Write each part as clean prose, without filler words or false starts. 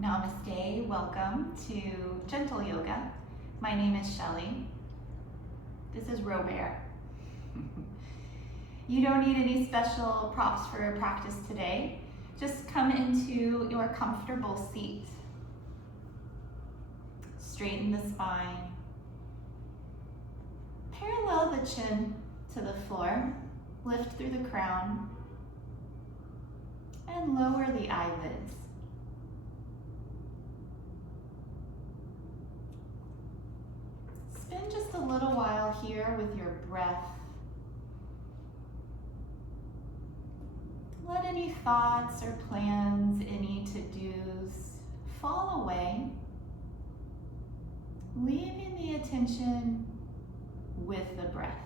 Namaste, welcome to Gentle Yoga. My name is Shelley. This is Robert. You don't need any special props for practice today. Just come into your comfortable seat. Straighten the spine. Parallel the chin to the floor. Lift through the crown. And lower the eyelids. Spend just a little while here with your breath. Let any thoughts or plans, any to-dos fall away, leaving the attention with the breath.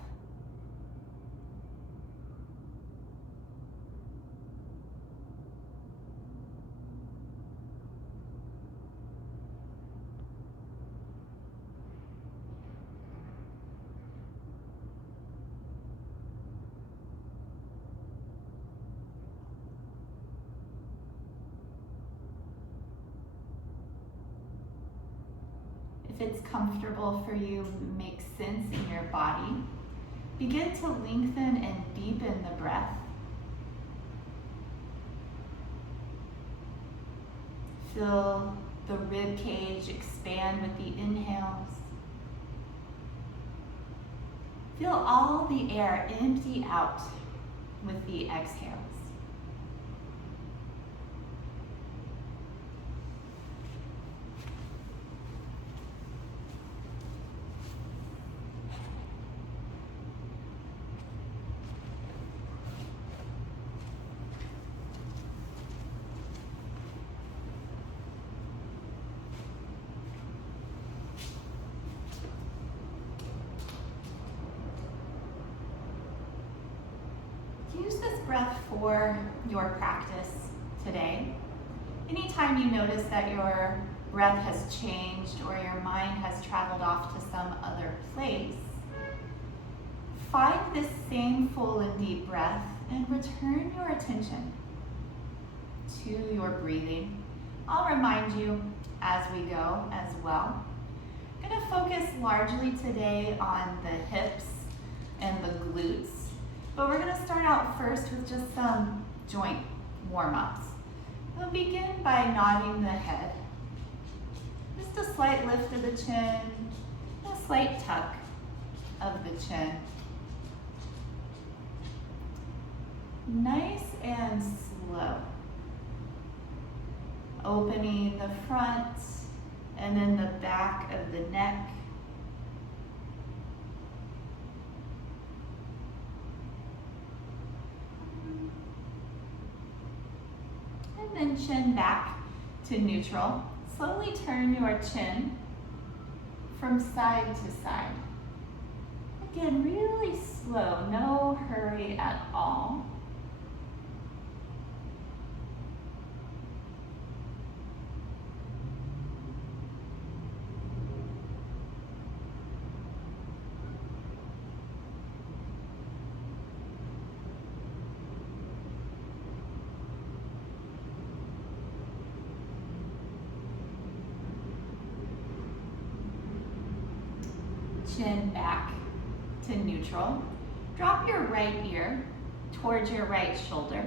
If it's comfortable for you, makes sense in your body, begin to lengthen and deepen the breath. Feel the rib cage expand with the inhales. Feel all the air empty out with the exhales. Use this breath for your practice today. Anytime you notice that your breath has changed or your mind has traveled off to some other place, find this same full and deep breath and return your attention to your breathing. I'll remind you as we go as well. I'm going to focus largely today on the hips and the glutes. But we're going to start out first with just some joint warm-ups. We'll begin by nodding the head. Just a slight lift of the chin, a slight tuck of the chin. Nice and slow. Opening the front and then the back of the neck. And then chin back to neutral. Slowly turn your chin from side to side. Again, really slow, no hurry at all. Chin back to neutral. Drop your right ear towards your right shoulder.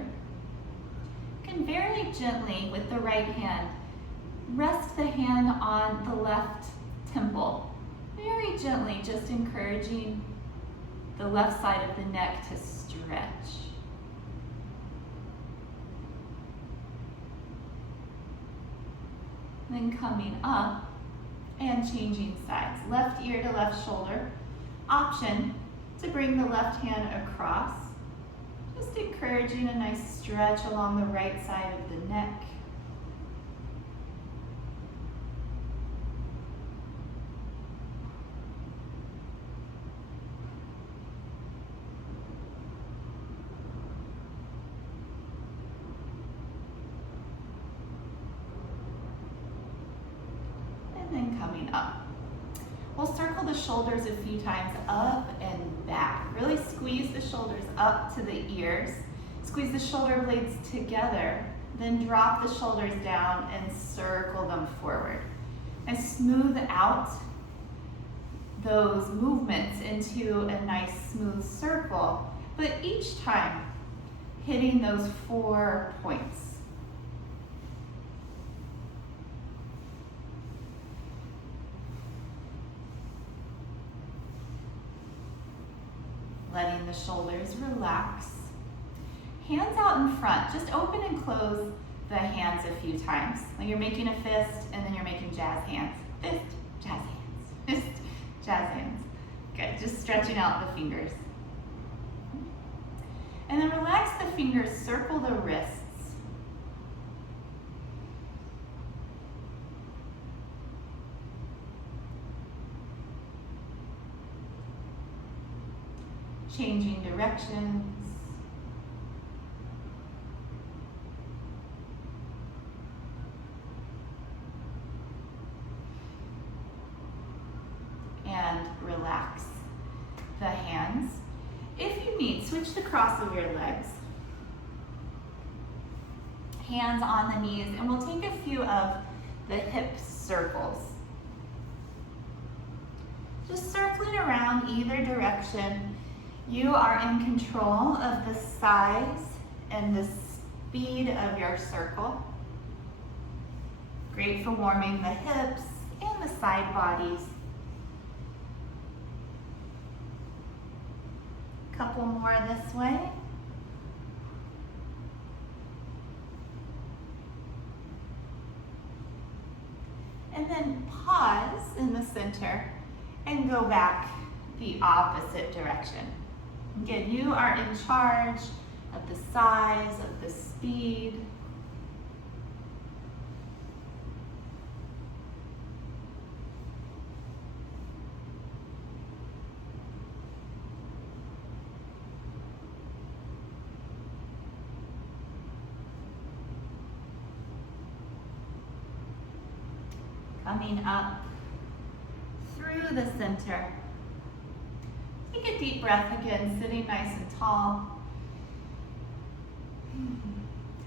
You can very gently, with the right hand, rest the hand on the left temple. Very gently, just encouraging the left side of the neck to stretch. Then coming up, and changing sides. Left ear to left shoulder. Option to bring the left hand across. Just encouraging a nice stretch along the right side of the neck. And then coming up. We'll circle the shoulders a few times up and back. Really squeeze the shoulders up to the ears. Squeeze the shoulder blades together Then drop the shoulders down and circle them forward. And smooth out those movements into a nice smooth circle, but each time hitting those 4 points. Letting the shoulders relax. Hands out in front. Just open and close the hands a few times. Like you're making a fist and then you're making jazz hands. Fist, jazz hands. Fist, jazz hands. Good. Just stretching out the fingers. And then relax the fingers, circle the wrists. Changing directions. And relax the hands. If you need, switch the cross of your legs. Hands on the knees, and we'll take a few of the hip circles. Just circling around either direction. You are in control of the size and the speed of your circle. Great for warming the hips and the side bodies. Couple more this way. And then pause in the center and go back the opposite direction. Again, you are in charge of the size, of the speed. Coming up through the center. Take a deep breath again, sitting nice and tall.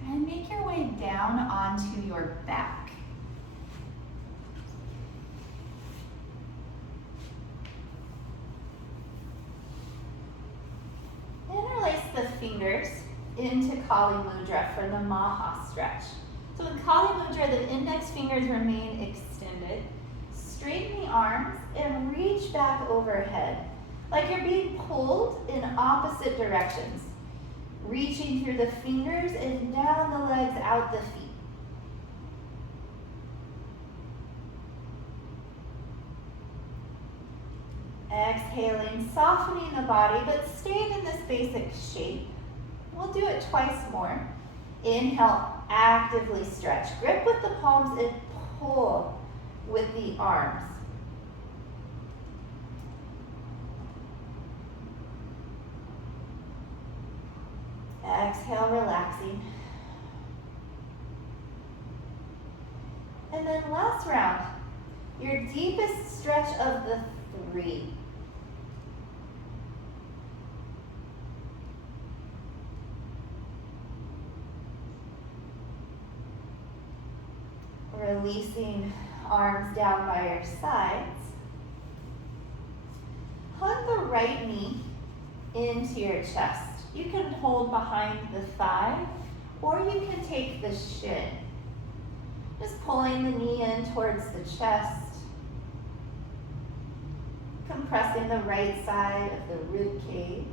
And make your way down onto your back. Interlace the fingers into Kali Mudra for the Maha stretch. So in Kali Mudra, the index fingers remain extended. Straighten the arms and reach back overhead, like you're being pulled in opposite directions. Reaching through the fingers and down the legs, out the feet. Exhaling, softening the body, but staying in this basic shape. We'll do it twice more. Inhale, actively stretch. Grip with the palms and pull with the arms. Exhale, relaxing. And then last round, your deepest stretch of the 3. Releasing arms down by your sides. Hug the right knee into your chest. You can hold behind the thigh, or you can take the shin. Just pulling the knee in towards the chest. Compressing the right side of the rib cage.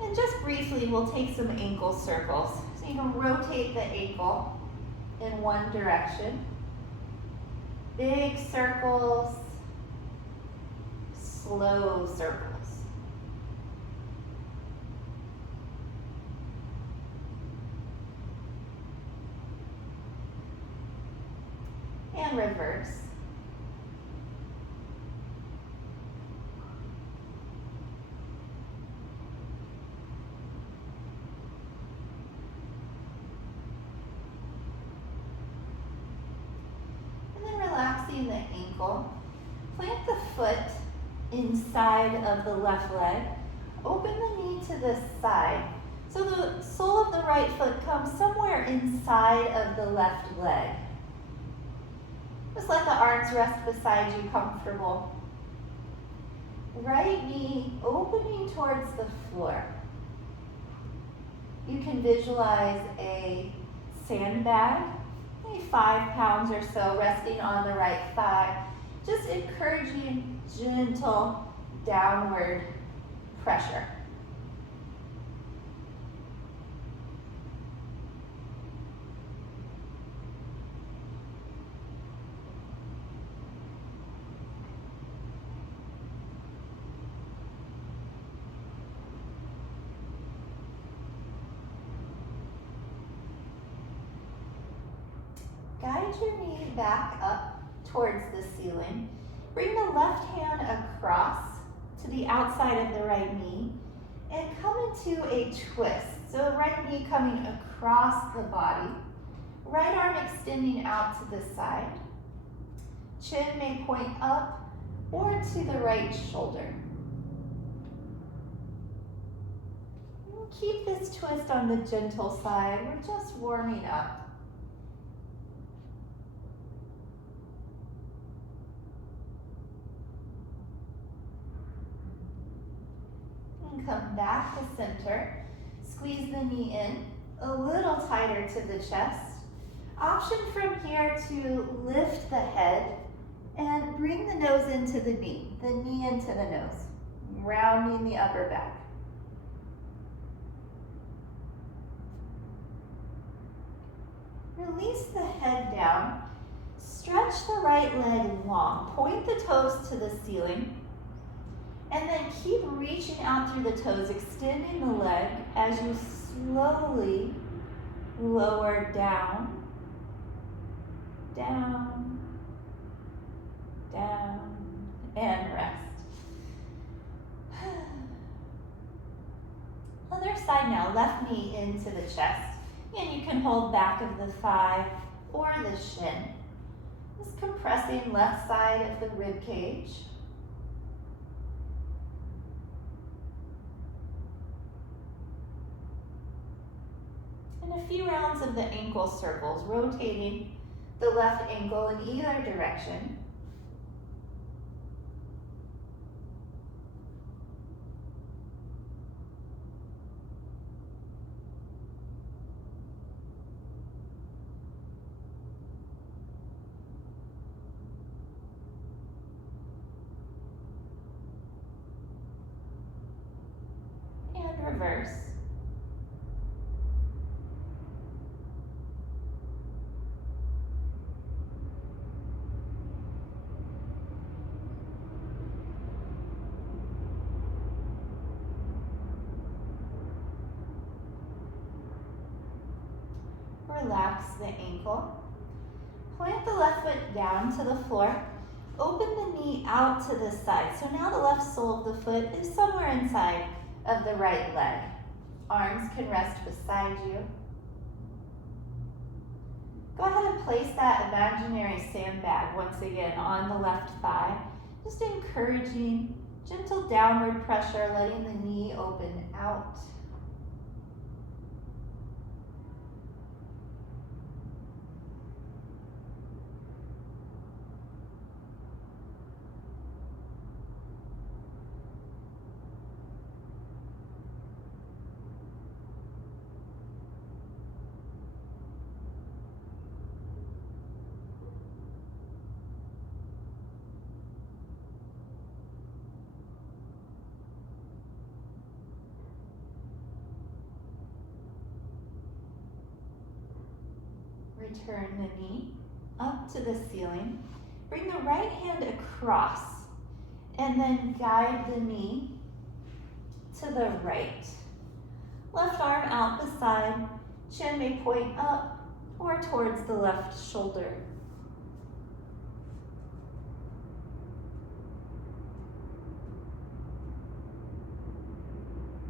And just briefly, we'll take some ankle circles. So you can rotate the ankle in one direction. Big circles, slow circles. And reverse. And then relaxing the ankle. Plant the foot inside of the left leg. Open the knee to the side. So the sole of the right foot comes somewhere inside of the left leg. Just let the arms rest beside you, comfortable. Right knee opening towards the floor. You can visualize a sandbag, maybe 5 pounds or so, resting on the right thigh. Just encouraging gentle downward pressure. Guide your knee back up towards the ceiling. Bring the left hand across to the outside of the right knee and come into a twist. So right knee coming across the body, right arm extending out to the side. Chin may point up or to the right shoulder. Keep this twist on the gentle side. We're just warming up. And come back to center. Squeeze the knee in a little tighter to the chest. Option from here to lift the head and bring the nose into the knee into the nose, rounding the upper back. Release the head down. Stretch the right leg long. Point the toes to the ceiling. And then keep reaching out through the toes, extending the leg as you slowly lower down, down, down, and rest. Other side now, left knee into the chest. And you can hold back of the thigh or the shin. Just compressing left side of the rib cage. And a few rounds of the ankle circles, rotating the left ankle in either direction. And reverse. Relax the ankle. Plant the left foot down to the floor. Open the knee out to the side. So now the left sole of the foot is somewhere inside of the right leg. Arms can rest beside you. Go ahead and place that imaginary sandbag once again on the left thigh. Just encouraging gentle downward pressure, letting the knee open out. Return the knee up to the ceiling. Bring the right hand across and then guide the knee to the right. Left arm out the side. Chin may point up or towards the left shoulder.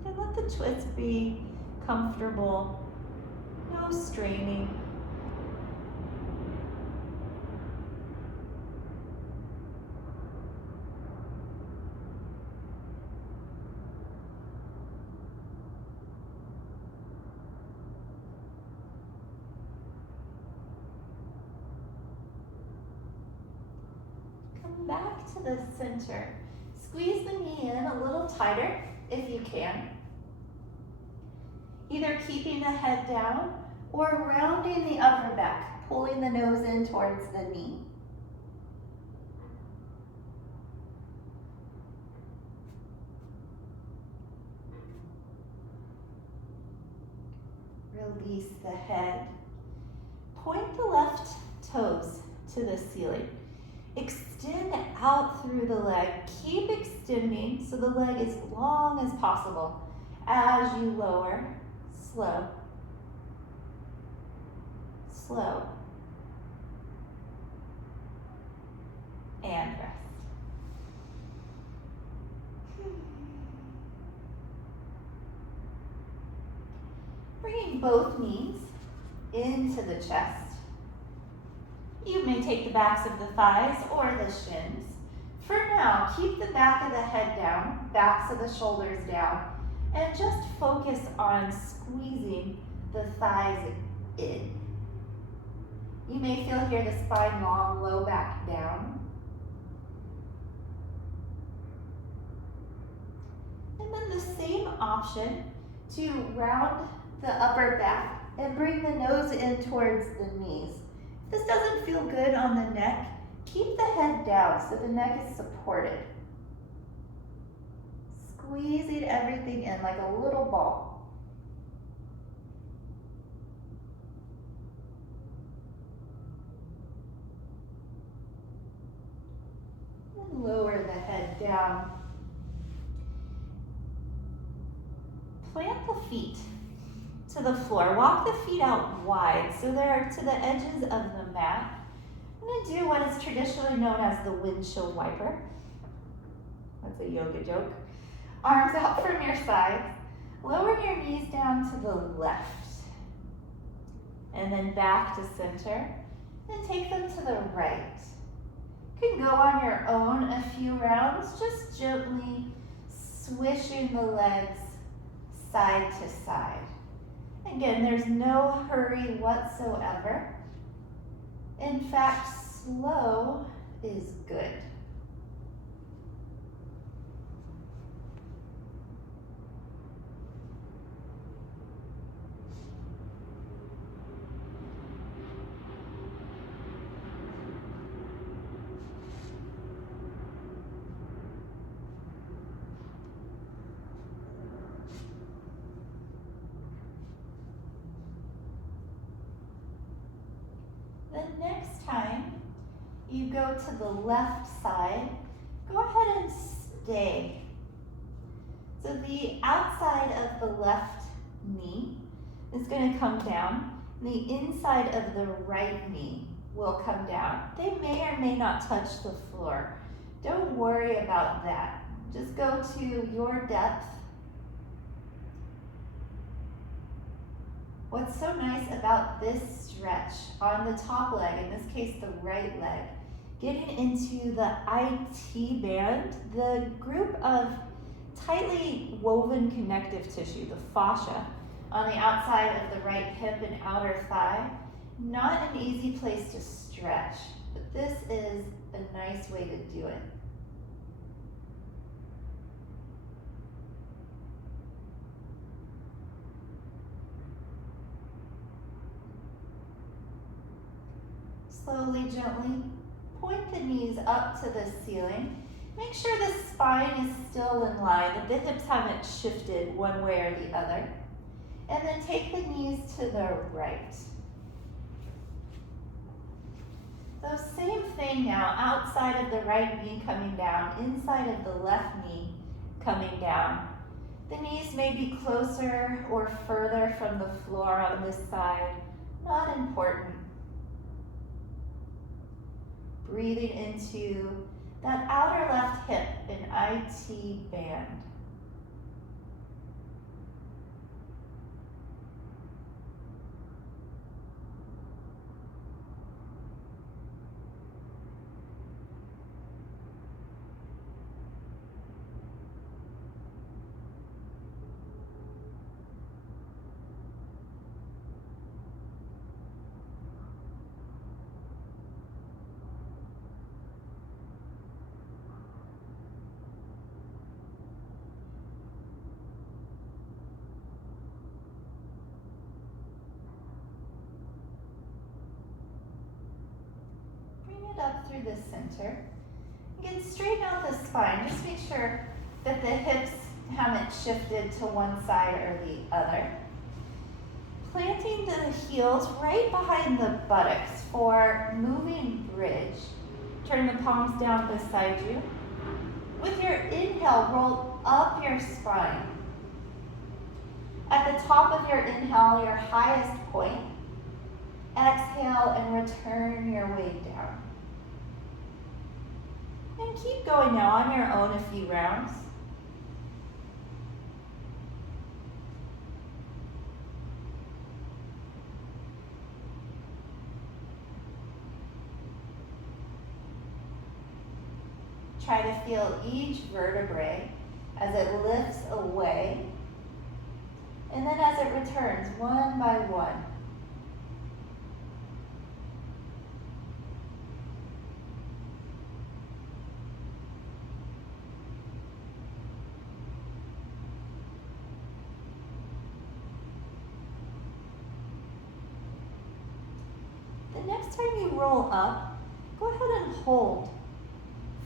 And let the twist be comfortable, no straining. Come back to the center. Squeeze the knee in a little tighter if you can. Either keeping the head down or rounding the upper back, pulling the nose in towards the knee. Release the head. Point the left toes to the ceiling. Extend out through the leg. Keep extending so the leg is long as possible. As you lower, slow, slow, and rest. Bringing both knees into the chest. You may take the backs of the thighs or the shins. For now, keep the back of the head down, backs of the shoulders down, and just focus on squeezing the thighs in. You may feel here the spine long, low back down. And then the same option to round the upper back and bring the nose in towards the knees. If this doesn't feel good on the neck, keep the head down so the neck is supported. Squeezing everything in like a little ball. And lower the head down. Plant the feet to the floor. Walk the feet out wide so they're to the edges of the mat. I'm going to do what is traditionally known as the windshield wiper. That's a yoga joke. Arms out from your sides. Lower your knees down to the left. And then back to center. And take them to the right. You can go on your own a few rounds, just gently swishing the legs side to side. Again, there's no hurry whatsoever. In fact, slow is good. The next time you go to the left side, go ahead and stay. So the outside of the left knee is going to come down. The inside of the right knee will come down. They may or may not touch the floor. Don't worry about that. Just go to your depth. What's so nice about this stretch on the top leg, in this case the right leg, getting into the IT band, the group of tightly woven connective tissue, the fascia, on the outside of the right hip and outer thigh, not an easy place to stretch, but this is a nice way to do it. Slowly, gently, point the knees up to the ceiling. Make sure the spine is still in line, that the hips haven't shifted one way or the other. And then take the knees to the right. So same thing now, outside of the right knee coming down, inside of the left knee coming down. The knees may be closer or further from the floor on this side, not important. Breathing into that outer left hip in IT band. up through the center. Again, straighten out the spine. Just make sure that the hips haven't shifted to one side or the other. Planting the heels right behind the buttocks for moving bridge. Turn the palms down beside you. With your inhale, roll up your spine. At the top of your inhale, your highest point. Exhale and return your weight down. And keep going now on your own a few rounds. Try to feel each vertebrae as it lifts away, and then as it returns one by one. The next time you roll up, go ahead and hold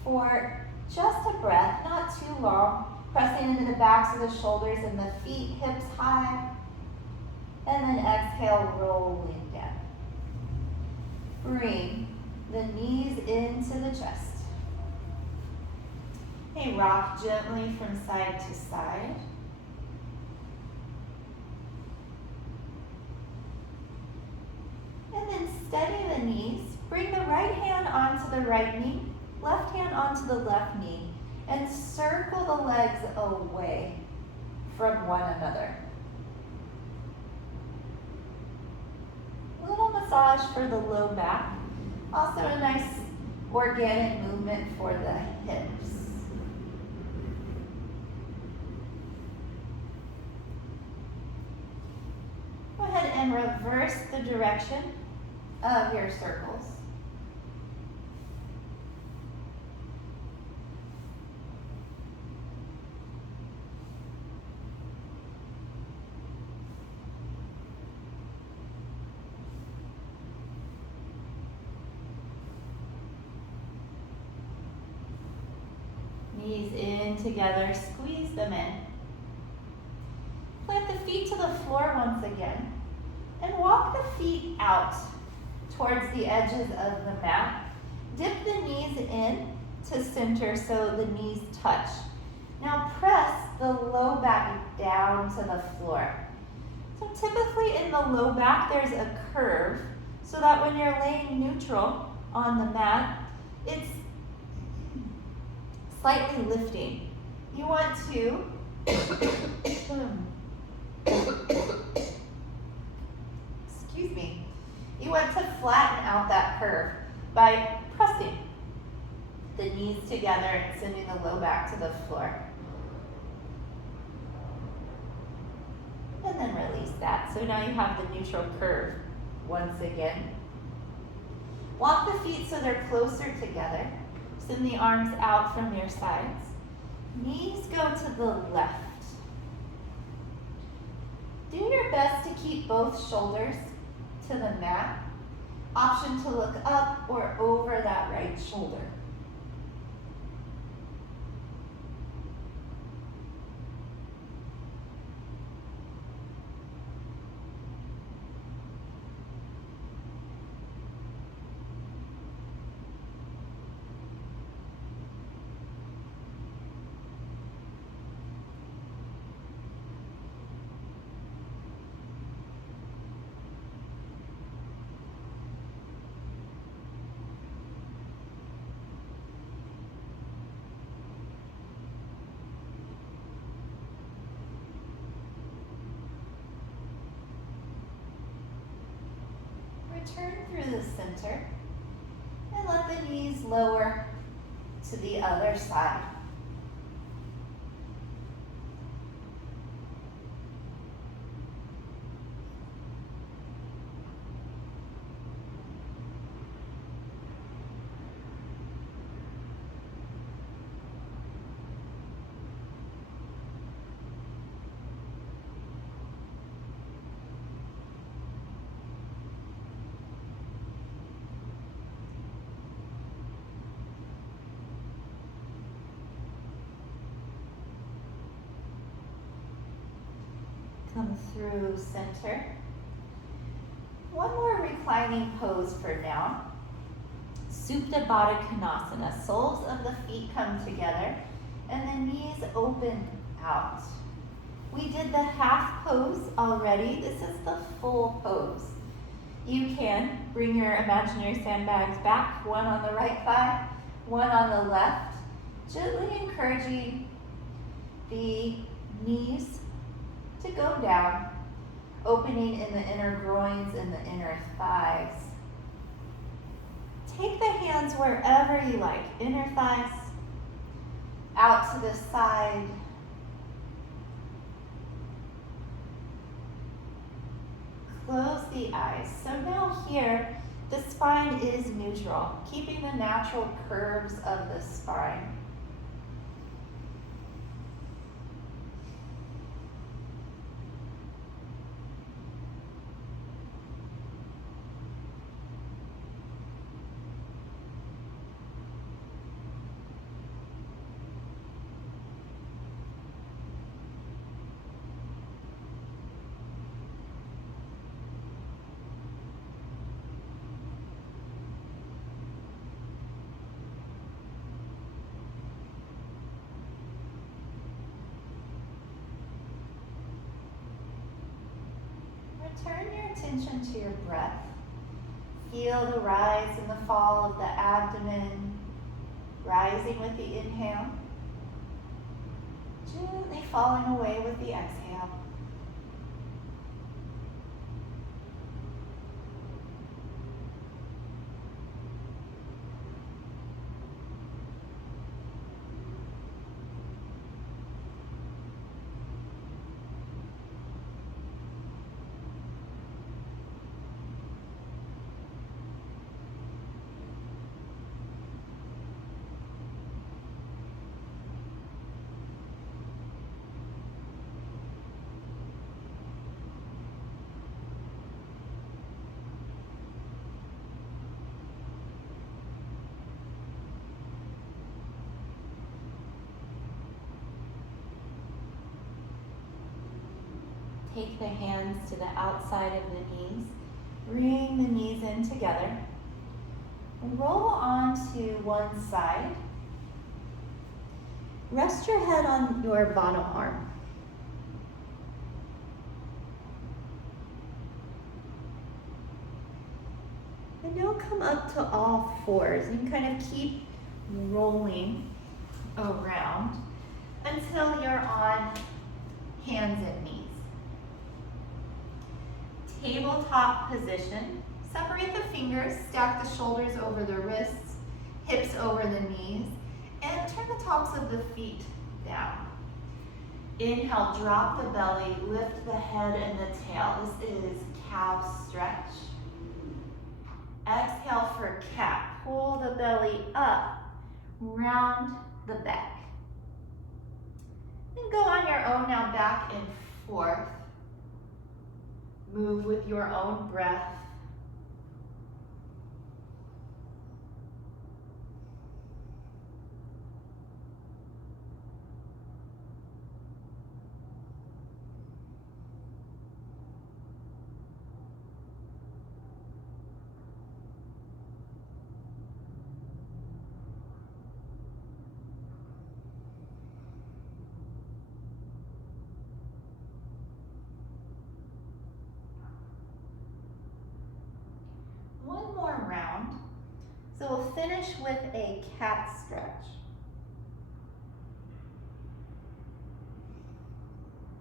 for just a breath, not too long, pressing into the backs of the shoulders and the feet, hips high, and then exhale, rolling down. Bring the knees into the chest. Okay, rock gently from side to side. And then steady the knees. Bring the right hand onto the right knee, left hand onto the left knee, and circle the legs away from one another. A little massage for the low back. Also a nice organic movement for the hips. Go ahead and reverse the direction of your circles. Knees in together, squeeze them in. Plant the feet to the floor once again, and walk the feet out towards the edges of the mat. Dip the knees in to center so the knees touch. Now press the low back down to the floor. So typically in the low back there's a curve so that when you're laying neutral on the mat, it's slightly lifting. You want to excuse me. You want to flatten out that curve by pressing the knees together and sending the low back to the floor. And then release that. So now you have the neutral curve once again. Walk the feet so they're closer together. Send the arms out from your sides. Knees go to the left. Do your best to keep both shoulders to the mat. Option to look up or over that right shoulder. Return through the center and let the knees lower to the other side. Come through center. One more reclining pose for now. Supta Baddha Konasana. Soles of the feet come together and the knees open out. We did the half pose already. This is the full pose. You can bring your imaginary sandbags back, one on the right thigh, one on the left, gently encouraging the knees to go down, opening in the inner groins and the inner thighs. Take the hands wherever you like, inner thighs, out to the side. Close the eyes. So now here, the spine is neutral, keeping the natural curves of the spine. Turn your attention to your breath. Feel the rise and the fall of the abdomen, rising with the inhale, gently falling away with the exhale. Take the hands to the outside of the knees. Bring the knees in together. Roll onto one side. Rest your head on your bottom arm. And now come up to all fours and kind of keep rolling around until you're on hands and knees. Tabletop position. Separate the fingers, stack the shoulders over the wrists, hips over the knees, and turn the tops of the feet down. Inhale, drop the belly, lift the head and the tail. This is calf stretch. Exhale for cat. Pull the belly up, round the back. And go on your own now, back and forth. Move with your own breath. One more round. So we'll finish with a cat stretch.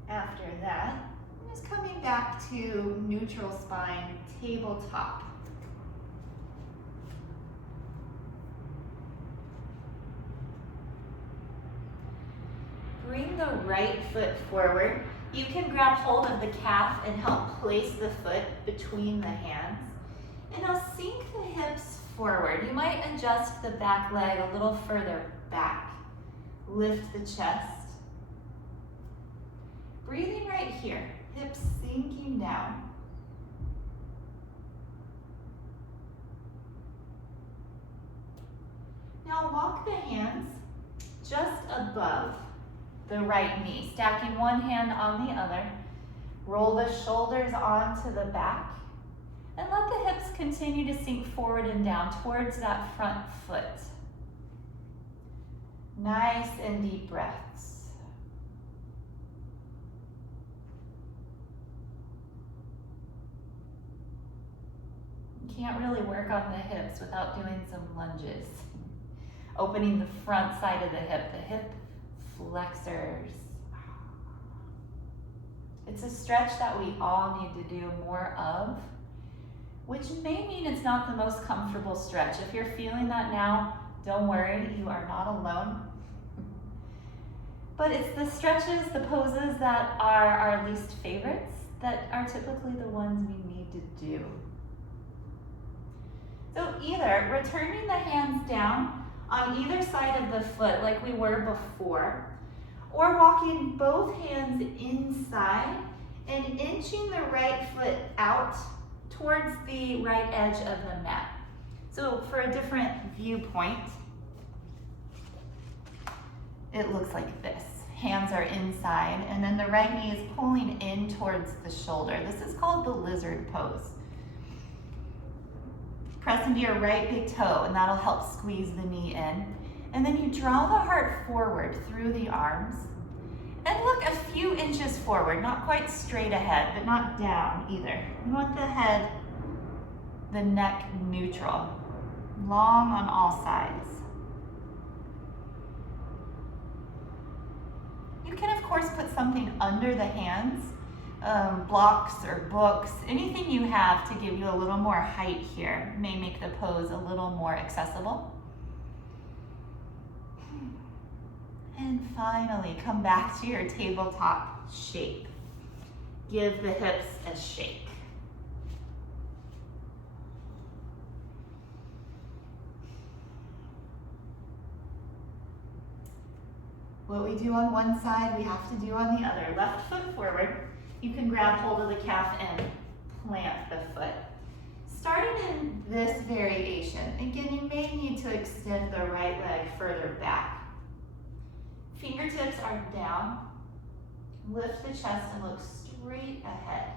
After that, I'm just coming back to neutral spine, tabletop. Bring the right foot forward. You can grab hold of the calf and help place the foot between the hands. And now sink the hips forward. You might adjust the back leg a little further back. Lift the chest. Breathing right here, hips sinking down. Now walk the hands just above the right knee, stacking one hand on the other. Roll the shoulders onto the back and let the hips continue to sink forward and down towards that front foot. Nice and deep breaths. You can't really work on the hips without doing some lunges. Opening the front side of the hip flexors. It's a stretch that we all need to do more of, which may mean it's not the most comfortable stretch. If you're feeling that now, don't worry, you are not alone. But it's the stretches, the poses that are our least favorites that are typically the ones we need to do. So either returning the hands down on either side of the foot like we were before, or walking both hands inside and inching the right foot out towards the right edge of the mat. So for a different viewpoint, it looks like this. Hands are inside, and then the right knee is pulling in towards the shoulder. This is called the lizard pose. Press into your right big toe, and that'll help squeeze the knee in. And then you draw the heart forward through the arms, and look a few inches forward, not quite straight ahead, but not down either. You want the head, the neck neutral, long on all sides. You can, of course, put something under the hands, blocks or books, anything you have to give you a little more height here may make the pose a little more accessible. And finally, come back to your tabletop shape. Give the hips a shake. What we do on one side, we have to do on the other. Left foot forward. You can grab hold of the calf and plant the foot. Starting in this variation, again, you may need to extend the right leg further back. Fingertips are down. Lift the chest and look straight ahead.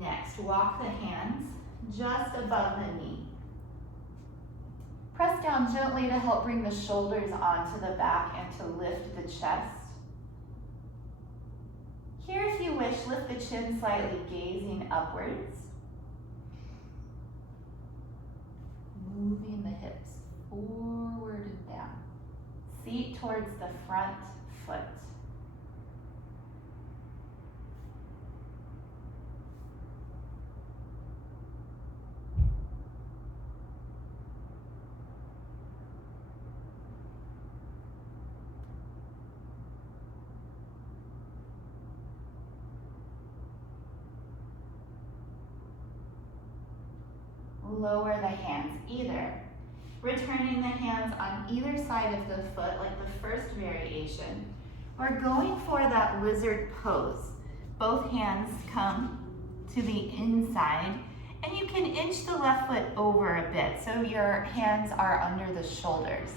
Next, walk the hands just above the knee. Press down gently to help bring the shoulders onto the back and to lift the chest. Here, if you wish, lift the chin slightly, gazing upwards. Moving the hips forward and down. Seat towards the front foot. Lower the hands either. Returning the hands on either side of the foot like the first variation, or going for that lizard pose. Both hands come to the inside, and you can inch the left foot over a bit so your hands are under the shoulders.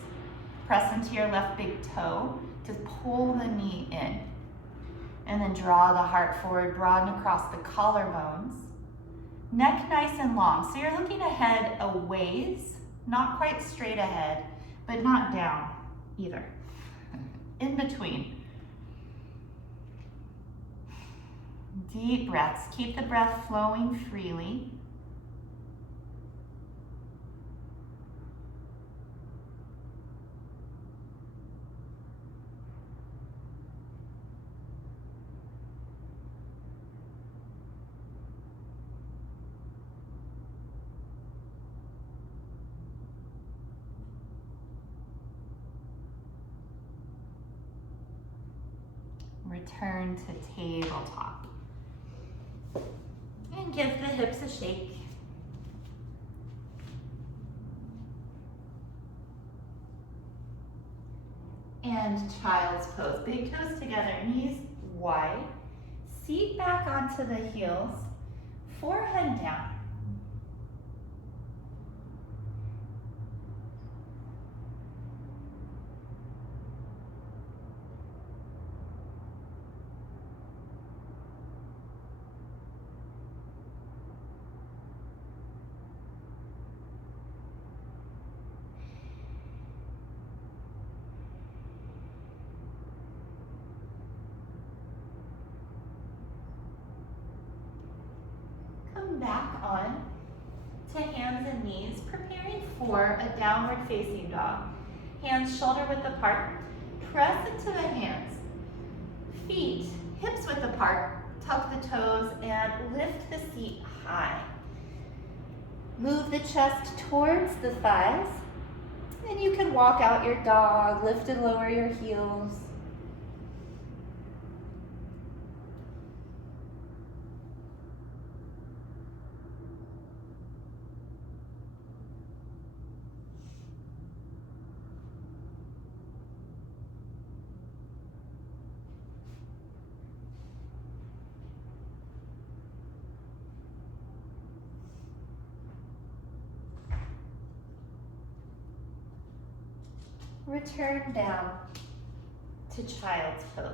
Press into your left big toe to pull the knee in, and then draw the heart forward, broaden across the collarbones. Neck nice and long, so you're looking ahead a ways, not quite straight ahead, but not down either. In between. Deep breaths. Keep the breath flowing freely. Return to tabletop. And give the hips a shake. and child's pose. Big toes together, knees wide. Seat back onto the heels, forehead down. Come back on to hands and knees, preparing for a downward facing dog. Hands shoulder width apart, press into the hands. Feet hips width apart, tuck the toes and lift the seat high. Move the chest towards the thighs, and you can walk out your dog, lift and lower your heels. Return down to child's pose.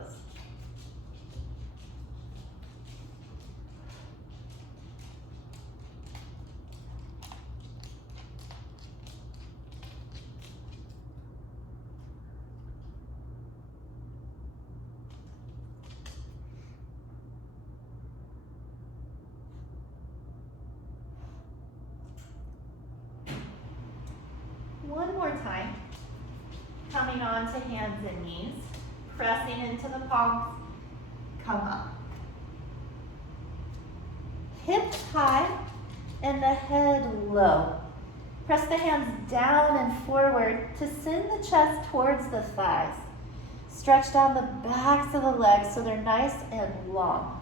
One more time. Coming on to hands and knees, pressing into the palms, come up. Hips high and the head low. Press the hands down and forward to send the chest towards the thighs. Stretch down the backs of the legs so they're nice and long.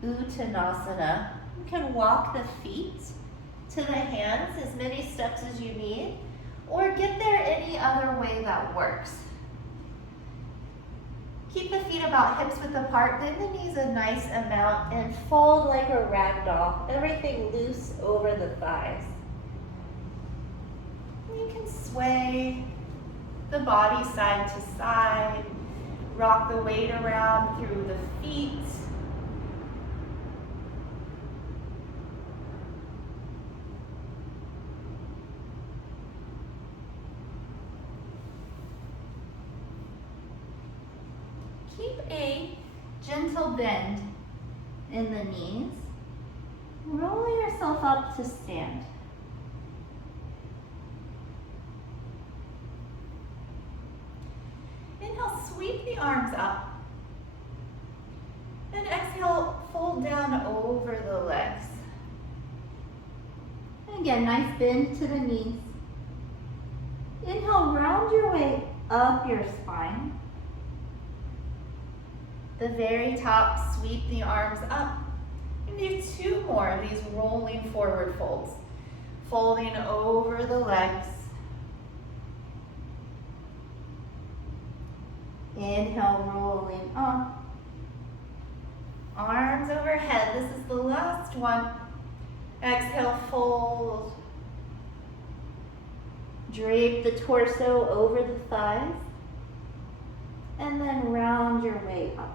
Uttanasana. You can walk the feet to the hands as many steps as you need, or get there any other way that works. Keep the feet about hips width apart, bend the knees a nice amount, and fold like a rag doll. Everything loose over the thighs. You can sway the body side to side, rock the weight around through the feet. Keep a gentle bend in the knees. Roll yourself up to stand. Inhale, sweep the arms up. And exhale, fold down over the legs. And again, nice bend to the knees. Inhale, round your way up your spine. The very top, sweep the arms up. And do 2 more of these rolling forward folds. Folding over the legs. Inhale, rolling up. Arms overhead. This is the last one. Exhale, fold. Drape the torso over the thighs. And then round your way up.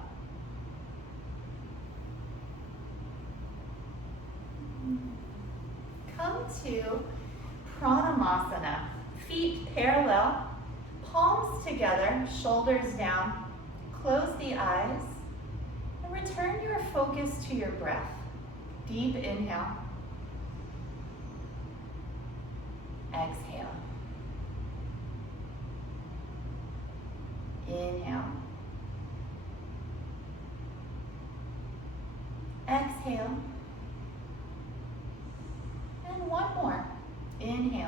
Come to Pranamasana. Feet parallel, palms together, shoulders down. Close the eyes and return your focus to your breath. Deep inhale. Exhale. Inhale. Exhale. And one more. Inhale.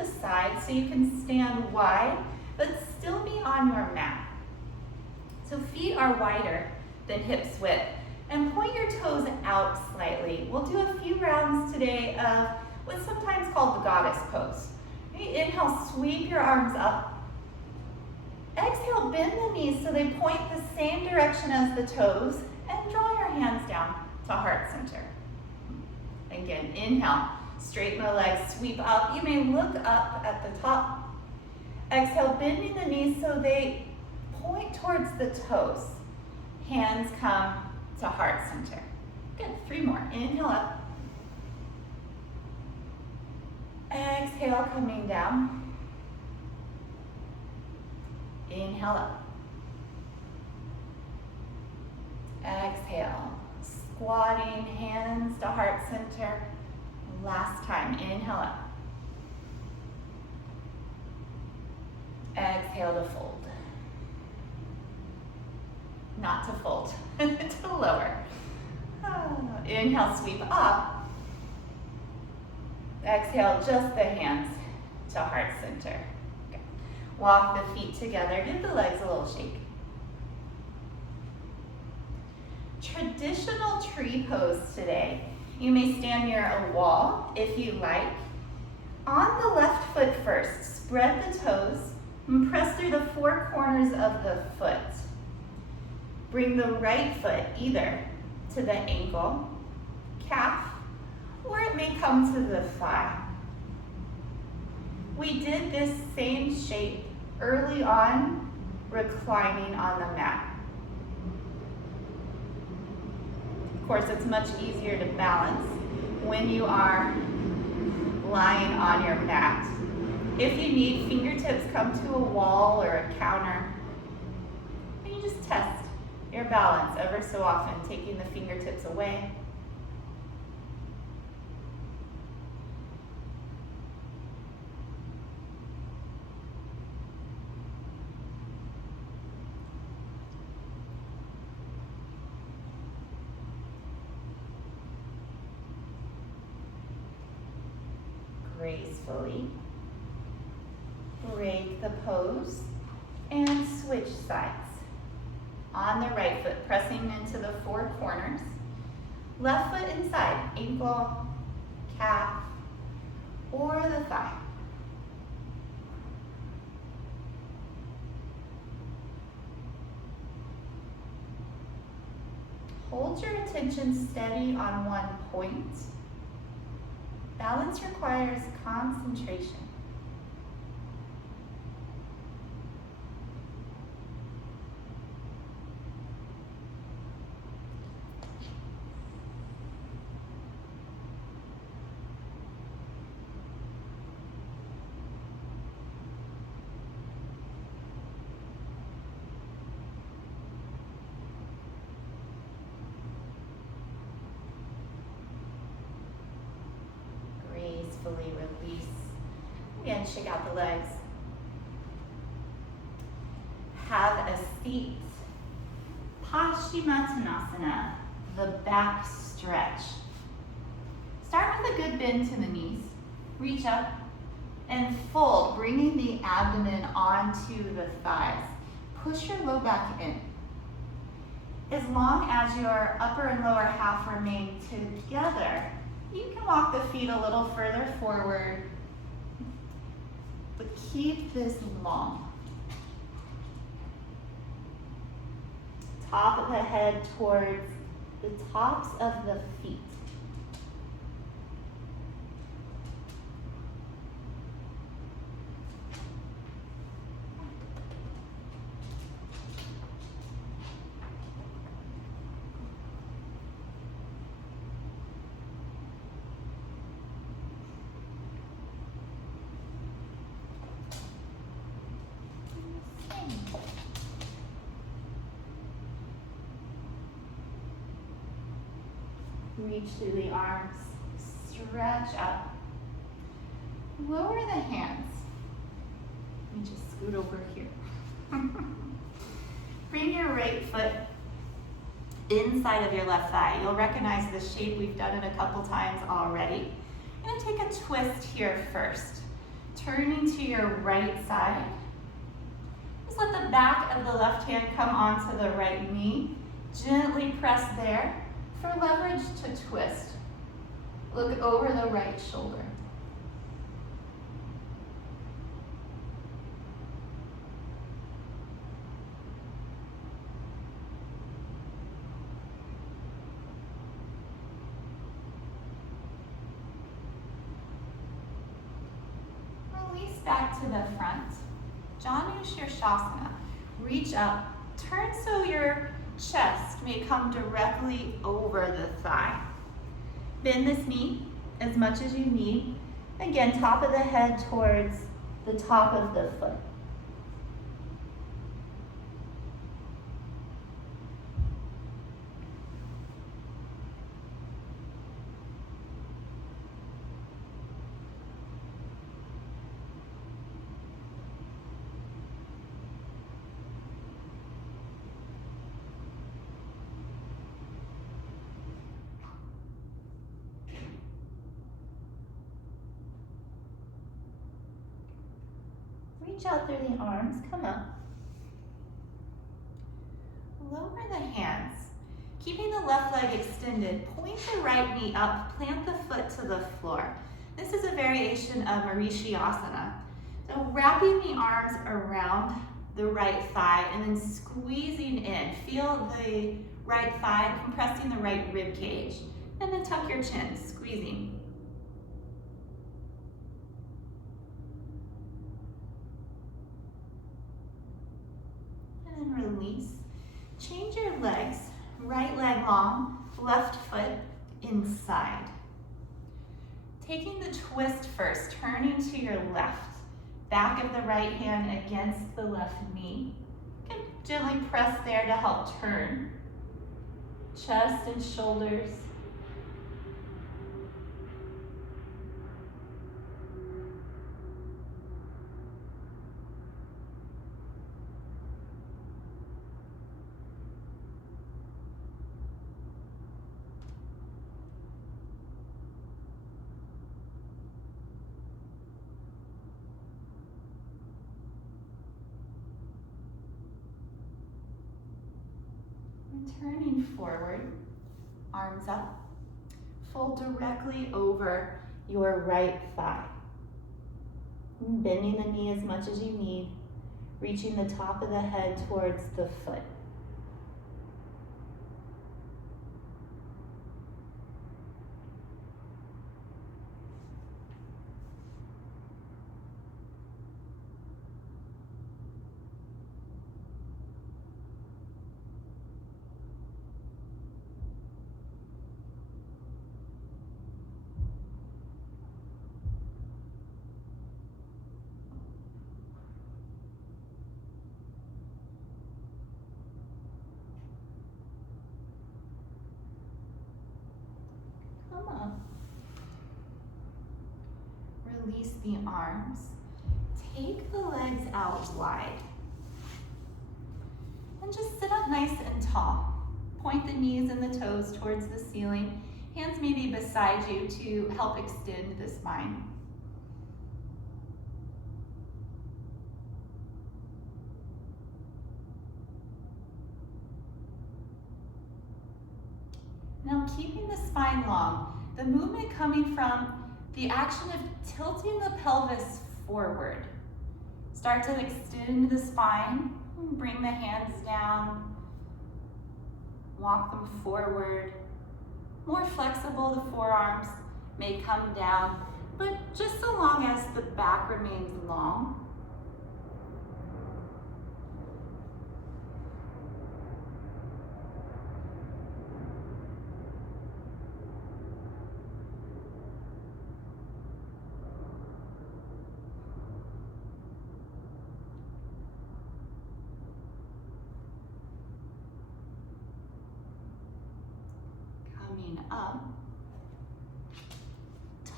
the side so you can stand wide, but still be on your mat. So feet are wider than hips width, and point your toes out slightly. We'll do a few rounds today of what's sometimes called the goddess pose. Okay, inhale, sweep your arms up. Exhale, bend the knees so they point the same direction as the toes, and draw your hands down to heart center. Again, inhale, straighten the legs, sweep up. You may look up at the top. Exhale, bending the knees so they point towards the toes. Hands come to heart center. Good, 3 more. Inhale up. Exhale, coming down. Inhale up. Exhale, squatting, hands to heart center. Last time, inhale up. Exhale to fold. Not to fold, to lower. Inhale, sweep up. Exhale, just the hands to heart center. Okay. Walk the feet together, give the legs a little shake. Traditional tree pose today. You may stand near a wall if you like. On the left foot first, spread the toes and press through the 4 corners of the foot. Bring the right foot either to the ankle, calf, or it may come to the thigh. We did this same shape early on, reclining on the mat. Of course, it's much easier to balance when you are lying on your mat. If you need, fingertips come to a wall or a counter, and you just test your balance ever so often, taking the fingertips away. Gracefully break the pose and switch sides. On the right foot, pressing into the 4 corners. Left foot inside, ankle, calf, or the thigh. Hold your attention steady on one point. Balance requires concentration. Gracefully release. Again, shake out the legs. Have a seat. Paschimottanasana, the back stretch. Start with a good bend to the knees. Reach up and fold, bringing the abdomen onto the thighs. Push your low back in. As long as your upper and lower half remain together, you can walk the feet a little further forward, but keep this long. Top of the head towards the tops of the feet. Reach through the arms, stretch up. Lower the hands. Let me just scoot over here. Bring your right foot inside of your left thigh. You'll recognize this shape. We've done it a couple times already. I'm going to take a twist here first. Turning to your right side. Just let the back of the left hand come onto the right knee. Gently press there for leverage to twist. Look over the right shoulder. Release back to the front. Janu Shirshasana. Reach up, turn so your chest may come directly over the thigh. Bend this knee as much as you need. Again, top of the head towards the top of the foot. Reach out through the arms, come up. Lower the hands. Keeping the left leg extended, point the right knee up, plant the foot to the floor. This is a variation of Marishiyasana. So wrapping the arms around the right thigh and then squeezing in. Feel the right thigh compressing the right rib cage. And then tuck your chin, squeezing. And then release. Change your legs. Right leg long, left foot inside. Taking the twist first, turning to your left. Back of the right hand against the left knee. You can gently press there to help turn. Chest and shoulders. Turning forward, arms up, fold directly over your right thigh. Bending the knee as much as you need, reaching the top of the head towards the foot. Come up. Release the arms. Take the legs out wide. And just sit up nice and tall. Point the knees and the toes towards the ceiling. Hands may be beside you to help extend the spine. Now keeping the spine long, the movement coming from the action of tilting the pelvis forward. Start to extend the spine, bring the hands down, walk them forward. More flexible, the forearms may come down, but just so long as the back remains long. Coming up,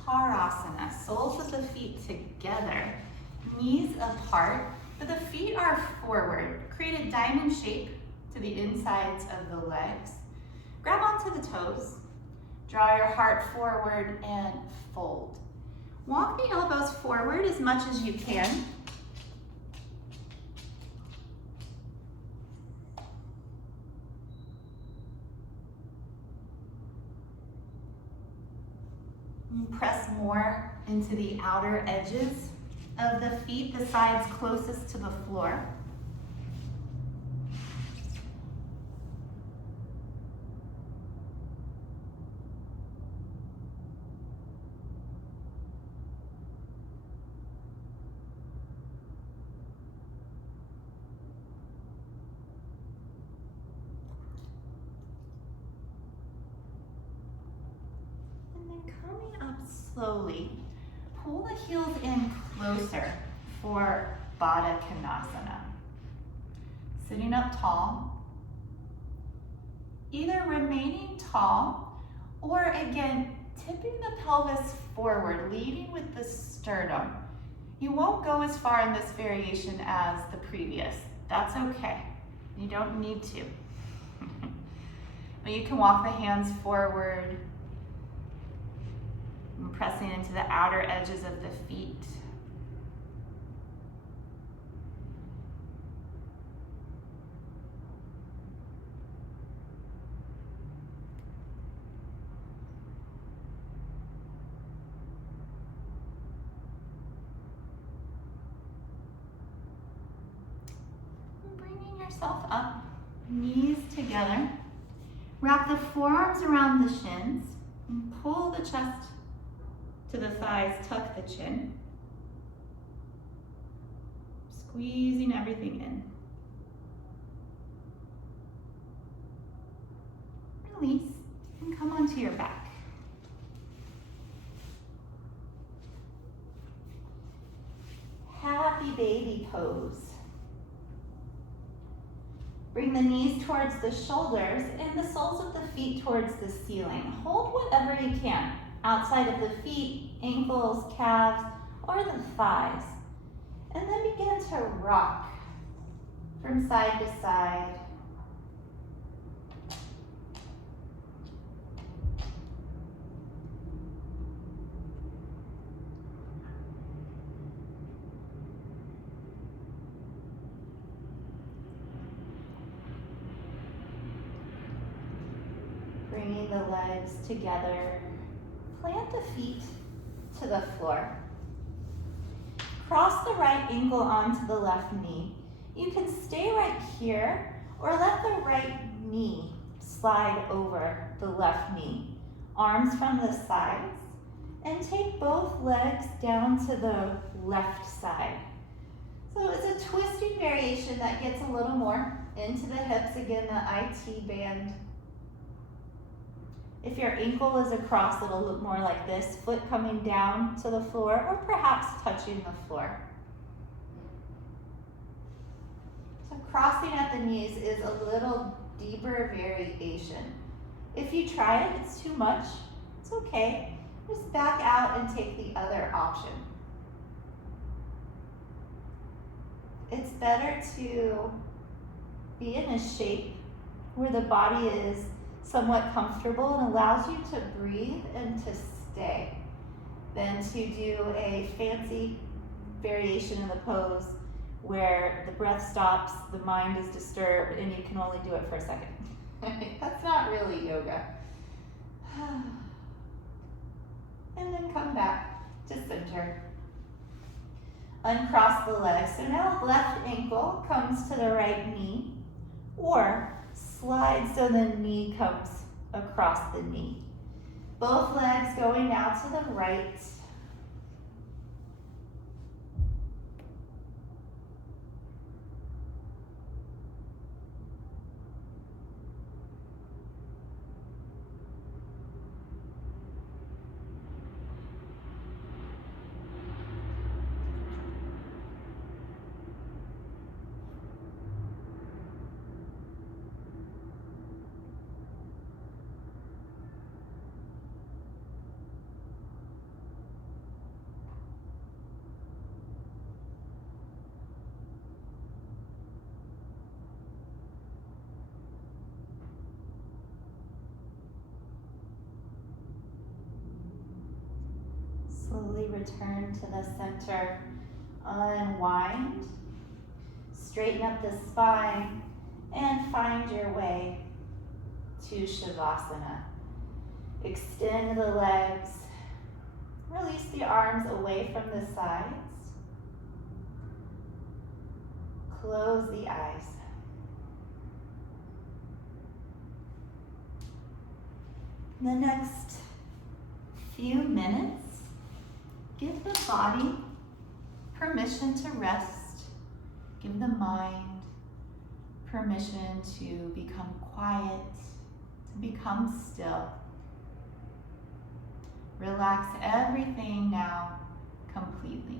Tarasana, soles of the feet together, knees apart, but the feet are forward. Create a diamond shape to the insides of the legs. Grab onto the toes, draw your heart forward and fold. Walk the elbows forward as much as you can. And press more into the outer edges of the feet, the sides closest to the floor. Coming up slowly, pull the heels in closer for Baddha Konasana. Sitting up tall, either remaining tall or again, tipping the pelvis forward, leading with the sternum. You won't go as far in this variation as the previous. That's okay. You don't need to. But you can walk the hands forward, and pressing into the outer edges of the feet. And bringing yourself up, knees together. Wrap the forearms around the shins and pull the chest to the thighs, tuck the chin. Squeezing everything in. Release and come onto your back. Happy baby pose. Bring the knees towards the shoulders and the soles of the feet towards the ceiling. Hold whatever you can. Outside of the feet, ankles, calves, or the thighs. And then begin to rock from side to side. Bringing the legs together. Plant the feet to the floor. Cross the right ankle onto the left knee. You can stay right here or let the right knee slide over the left knee. Arms from the sides and take both legs down to the left side. So it's a twisting variation that gets a little more into the hips. Again, the IT band. If your ankle is across, it'll look more like this, foot coming down to the floor or perhaps touching the floor. So crossing at the knees is a little deeper variation. If you try it, it's too much, it's okay. Just back out and take the other option. It's better to be in a shape where the body is somewhat comfortable and allows you to breathe and to stay than to do a fancy variation in the pose where the breath stops, the mind is disturbed, and you can only do it for a second. That's not really yoga. And then come back to center. Uncross the legs. So now left ankle comes to the right knee, or slide so the knee comes across the knee. Both legs going now to the right. Slowly return to the center. Unwind. Straighten up the spine and find your way to Shavasana. Extend the legs. Release the arms away from the sides. Close the eyes. The next few minutes, give the body permission to rest. Give the mind permission to become quiet, to become still. Relax everything now completely.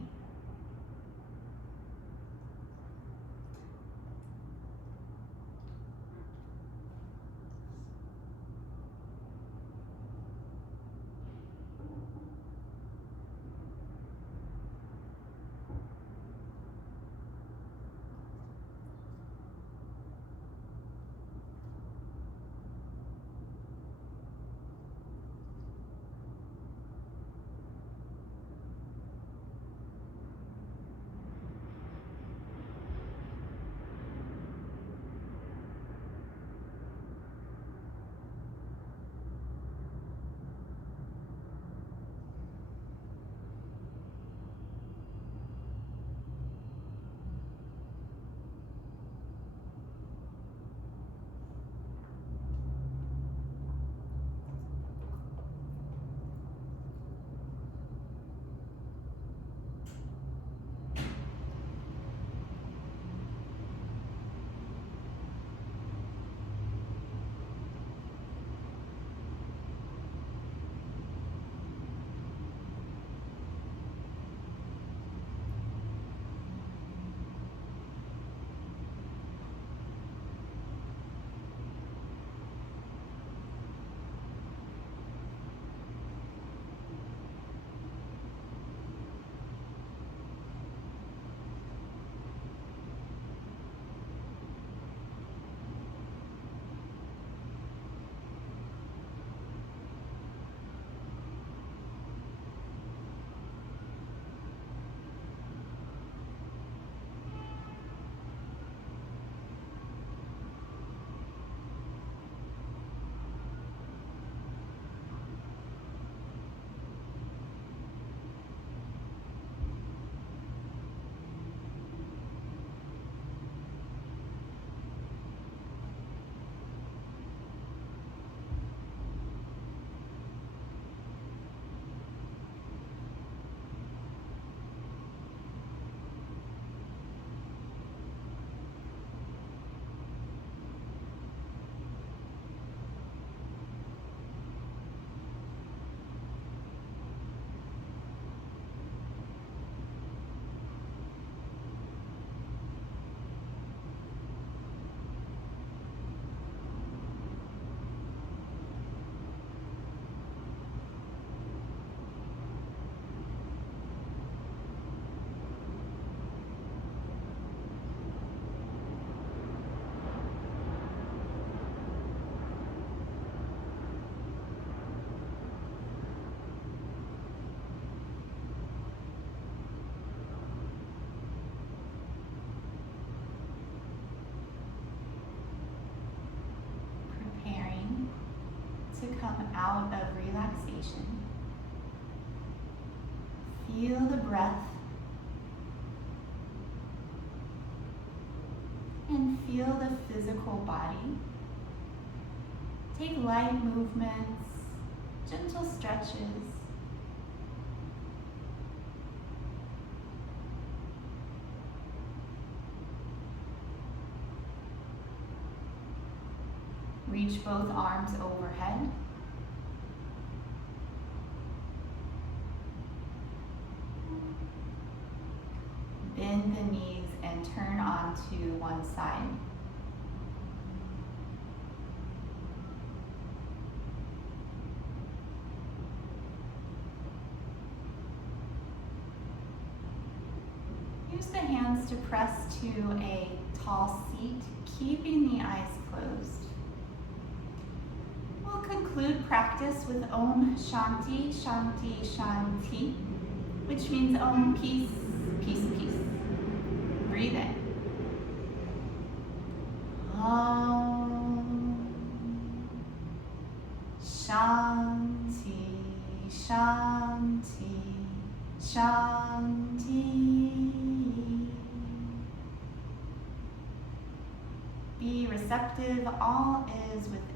To come out of relaxation. Feel the breath and feel the physical body. Take light movements, gentle stretches. Reach both arms overhead. Bend the knees and turn onto one side. Use the hands to press to a tall seat, keeping the eyes closed. We'll conclude practice with Om Shanti Shanti Shanti. which means peace, peace, peace. Breathe in. Shanti, Shanti, Shanti. Be receptive, all is within.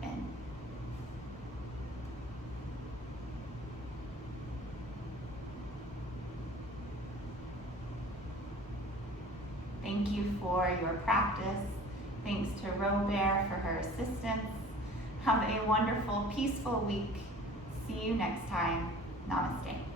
Thank you for your practice. Thanks to Robert for her assistance. Have a wonderful, peaceful week. See you next time. Namaste.